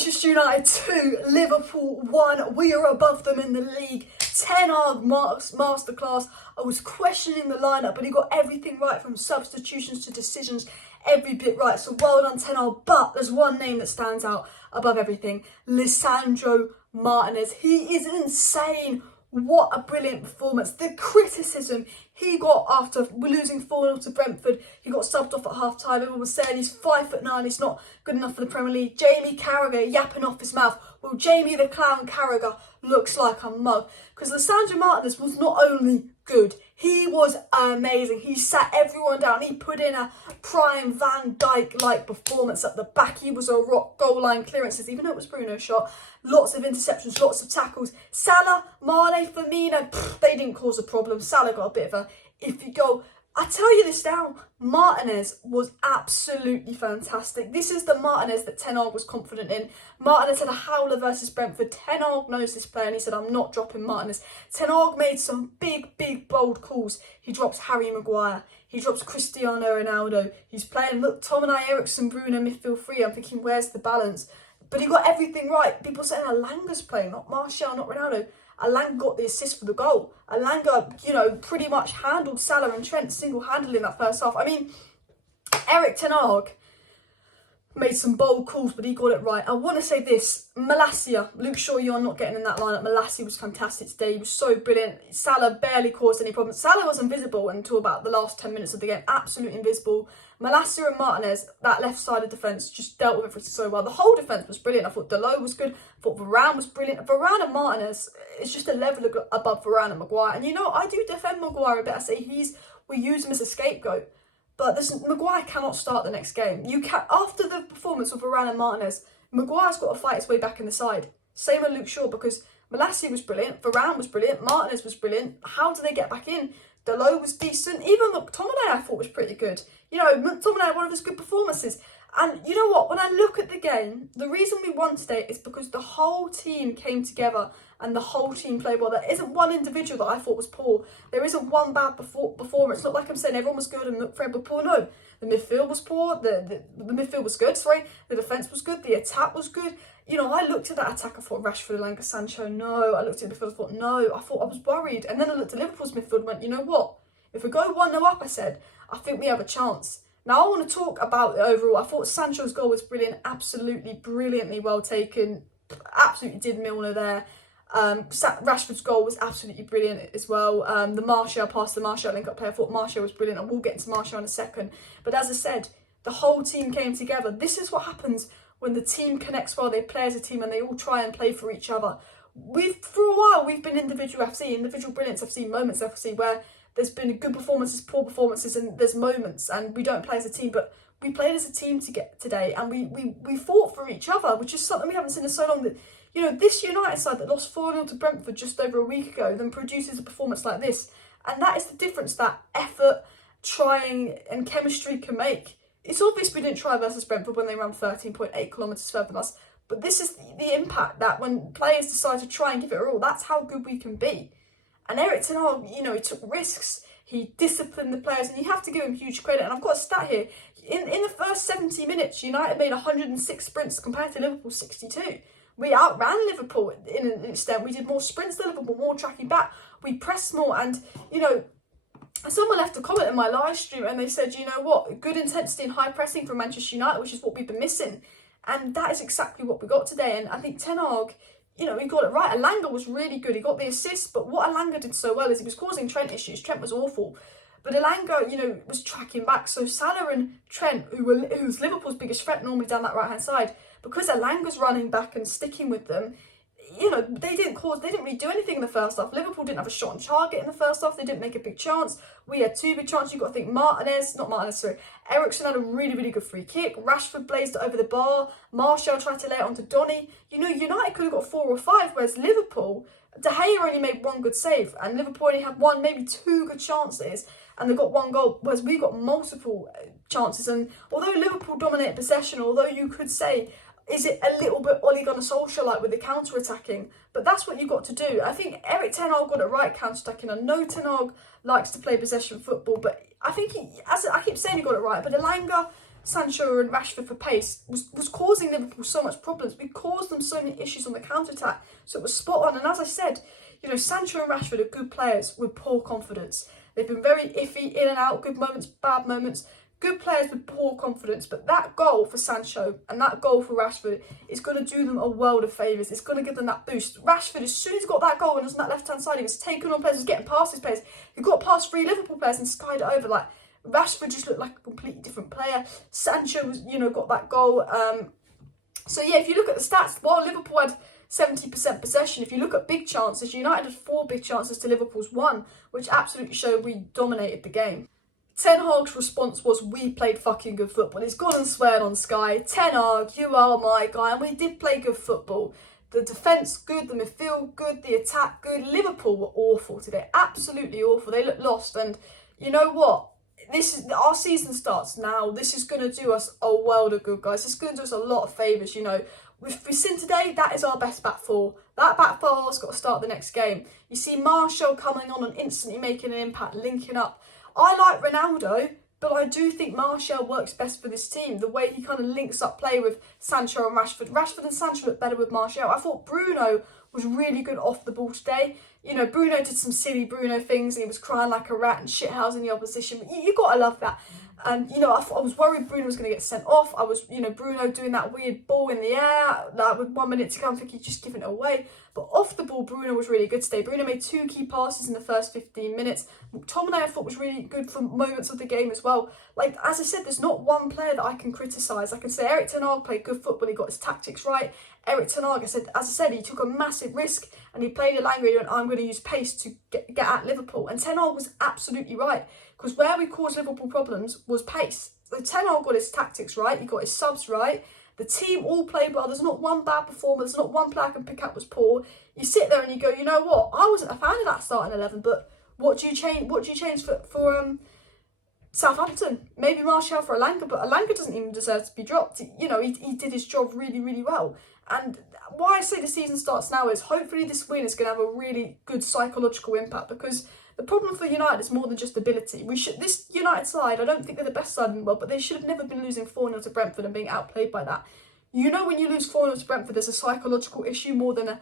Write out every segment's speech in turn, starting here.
Manchester United 2, Liverpool 1. We are above them in the league. Ten Hag masterclass. I was questioning the lineup, but he got everything right from substitutions to decisions, every bit right. So well done, Ten Hag. But there's one name that stands out above everything: Lisandro Martinez. He is insane. What a brilliant performance. The criticism he got after losing 4-0 to Brentford, he got subbed off at half-time. Everyone was saying he's 5'9", he's not good enough for the Premier League. Jamie Carragher yapping off his mouth. Well, Jamie the Clown Carragher looks like a mug. Because Lisandro Martinez was not only good, he was amazing. He sat everyone down. He put in a prime Van Dijk-like performance at the back. He was a rock, goal line clearances, even though it was Bruno's shot. Lots of interceptions, lots of tackles. Salah, Mane, Firmino, they didn't cause a problem. Salah got a bit of a iffy goal. I tell you this now, Martinez was absolutely fantastic. This is the Martinez that Ten Hag was confident in. Martinez had a howler versus Brentford. Ten Hag knows this player and he said, I'm not dropping Martinez. Ten Hag made some big, bold calls. He drops Harry Maguire. He drops Cristiano Ronaldo. He's playing, look, Tomine, Eriksen, Bruno, midfield three. I'm thinking, where's the balance? But he got everything right. People saying Alanga's playing, not Martial, not Ronaldo. Alanga got the assist for the goal. Alanga, pretty much handled Salah and Trent single-handedly in that first half. I mean, Erik ten Hag made some bold calls, but he got it right. I want to say this, Malacia, Luke Shaw, you're not getting in that lineup. Malacia was fantastic today. He was so brilliant. Salah barely caused any problems. Salah was invisible until about the last 10 minutes of the game. Absolutely invisible. Malacia and Martinez, that left-sided defence, just dealt with everything so well. The whole defence was brilliant. I thought Dalot was good. I thought Varane was brilliant. Varane and Martinez, it's just a level above Varane and Maguire. And I do defend Maguire a bit. I say we use him as a scapegoat. But Maguire cannot start the next game. After the performance of Varane and Martinez, Maguire's got to fight his way back in the side. Same with Luke Shaw, because Malacia was brilliant, Varane was brilliant, Martinez was brilliant. How do they get back in? Dalot was decent. Even McTominay I thought was pretty good. McTominay had one of his good performances. And you know what? When I look at the game, the reason we won today is because the whole team came together and the whole team played well. There isn't one individual that I thought was poor. There isn't one bad performance. It's not like I'm saying everyone was good and Fred was poor. No, the midfield was poor. The midfield was good, sorry. The defence was good. The attack was good. I looked at that attack, I thought Rashford, Salah, Sancho, no. I looked at the midfield, I thought, no. I was worried. And then I looked at Liverpool's midfield and went, you know what? If we go 1-0 up, I said, I think we have a chance. Now, I want to talk about the overall. I thought Sancho's goal was brilliant, absolutely brilliantly well taken. Absolutely did Milner there. Rashford's goal was absolutely brilliant as well. The Martial pass, the Martial link-up play, I thought Martial was brilliant. I will get into Martial in a second. But as I said, the whole team came together. This is what happens when the team connects well, they play as a team and they all try and play for each other. For a while, we've been individual brilliance FC, moments FC, where there's been good performances, poor performances, and there's moments, and we don't play as a team, but we played as a team today, and we fought for each other, which is something we haven't seen in so long. That this United side that lost 4-0 to Brentford just over a week ago, then produces a performance like this, and that is the difference that effort, trying, and chemistry can make. It's obvious we didn't try versus Brentford when they ran 13.8 kilometres further than us, but this is the impact that when players decide to try and give it a all, that's how good we can be. And Erik ten Hag, he took risks, he disciplined the players, and you have to give him huge credit. And I've got a stat here. In the first 70 minutes, United made 106 sprints compared to Liverpool's 62. We outran Liverpool in an extent. We did more sprints than Liverpool, more tracking back. We pressed more. And, someone left a comment in my live stream and they said, you know what, good intensity and high pressing from Manchester United, which is what we've been missing. And that is exactly what we got today. And I think Ten Hag, he got it right. Alanga was really good. He got the assist, but what Alanga did so well is he was causing Trent issues. Trent was awful. But Alanga, was tracking back. So Salah and Trent, who's Liverpool's biggest threat normally down that right-hand side, because Alanga's running back and sticking with them, they didn't really do anything in the first half. Liverpool didn't have a shot on target in the first half. They didn't make a big chance. We had two big chances. You've got to think Eriksen had a really, really good free kick. Rashford blazed it over the bar. Martial tried to lay it onto Donny. United could have got 4 or 5, whereas Liverpool, De Gea only made one good save, and Liverpool only had one, maybe two good chances, and they got one goal, whereas we got multiple chances. And although Liverpool dominated possession, although you could say, is it a little bit Ole Gunnar Solskjaer-like with the counter-attacking? But that's what you've got to do. I think Erik ten Hag got it right, counter-attacking. I know Ten Hag likes to play possession football, but I think I keep saying he got it right. But Alanga Sancho and Rashford for pace was causing Liverpool so much problems. We caused them so many issues on the counter-attack. So it was spot on. And as I said, Sancho and Rashford are good players with poor confidence. They've been very iffy, in and out, good moments, bad moments. Good players with poor confidence, but that goal for Sancho and that goal for Rashford is going to do them a world of favours. It's going to give them that boost. Rashford, as soon as he got that goal and was on that left-hand side, he was taking on players, he was getting past his players. He got past 3 Liverpool players and skied it over. Like, Rashford just looked like a completely different player. Sancho was, got that goal. So yeah, if you look at the stats, while Liverpool had 70% possession, if you look at big chances, United had 4 big chances to Liverpool's 1, which absolutely showed we dominated the game. Ten Hag's response was, we played fucking good football. He's gone and sweared on Sky. Ten Hag, you are my guy. And we did play good football. The defence good, the midfield good, the attack good. Liverpool were awful today. Absolutely awful. They looked lost. And you know what? Our season starts now. This is going to do us a world of good, guys. It's going to do us a lot of favours, If we sin today, that is our best back four. That back four's got to start the next game. You see Martial coming on and instantly making an impact, linking up. I like Ronaldo, but I do think Martial works best for this team. The way he kind of links up play with Sancho and Rashford. Rashford and Sancho look better with Martial. I thought Bruno was really good off the ball today. Bruno did some silly Bruno things. He was crying like a rat and shithousing the opposition. You got to love that. And, I was worried Bruno was going to get sent off. I was, Bruno doing that weird ball in the air, like with 1 minute to go, I think he's just giving it away. But off the ball, Bruno was really good today. Bruno made 2 key passes in the first 15 minutes. McTominay, I thought, was really good for moments of the game as well. Like, as I said, there's not one player that I can criticise. I can say Erik ten Hag played good football. He got his tactics right. Erik ten Hag, as I said, he took a massive risk and he played a line where he went, I'm going to use pace to get at Liverpool. And ten Hag was absolutely right. Because where we caused Liverpool problems was pace. So ten Hag got his tactics right. He got his subs right. The team all played well. There's not one bad performer. There's not one player I can pick up was poor. You sit there and you go, you know what? I wasn't a fan of that starting 11, but what do you change? What do you change for Southampton? Maybe Martial for Elanga, but Elanga doesn't even deserve to be dropped. He did his job really, really well. And why I say the season starts now is hopefully this win is going to have a really good psychological impact, because the problem for United is more than just ability. This United side, I don't think they're the best side in the world, but they should have never been losing 4-0 to Brentford and being outplayed by that. When you lose 4-0 to Brentford, there's a psychological issue more than an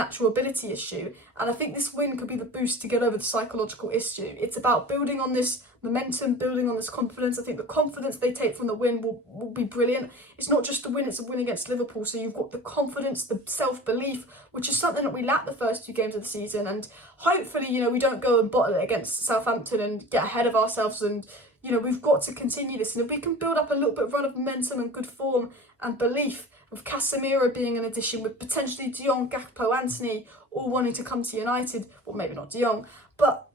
actual ability issue. And I think this win could be the boost to get over the psychological issue. It's about building on this momentum, building on this confidence. I think the confidence they take from the win will be brilliant. It's not just a win, it's a win against Liverpool. So you've got the confidence, the self-belief, which is something that we lacked the first 2 games of the season. And hopefully, we don't go and bottle it against Southampton and get ahead of ourselves. And, we've got to continue this. And if we can build up a little bit of run of momentum and good form and belief, with Casemiro being an addition, with potentially De Jong, Gakpo, Antony all wanting to come to United, well, maybe not De Jong, but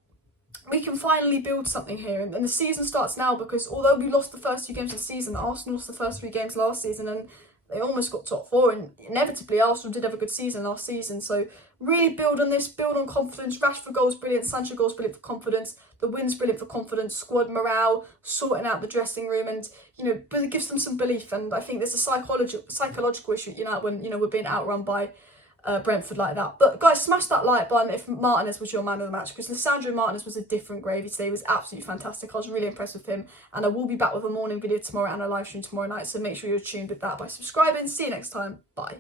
we can finally build something here. And the season starts now, because although we lost the first 2 games of the season, Arsenal lost the first 3 games last season and they almost got top 4, and inevitably Arsenal did have a good season last season. So really build on this, build on confidence. Rashford goal's brilliant, Sancho goal's brilliant for confidence, the win's brilliant for confidence, squad morale, sorting out the dressing room, and but it gives them some belief. And I think there's a psychological issue when we're being outrun by Brentford like that. But guys, smash that like button if Martinez was your man of the match, because Lisandro Martinez was a different gravy today. He was absolutely fantastic. I was really impressed with him, and I will be back with a morning video tomorrow and a live stream tomorrow night, so make sure you're tuned with that by subscribing. See you next time. Bye.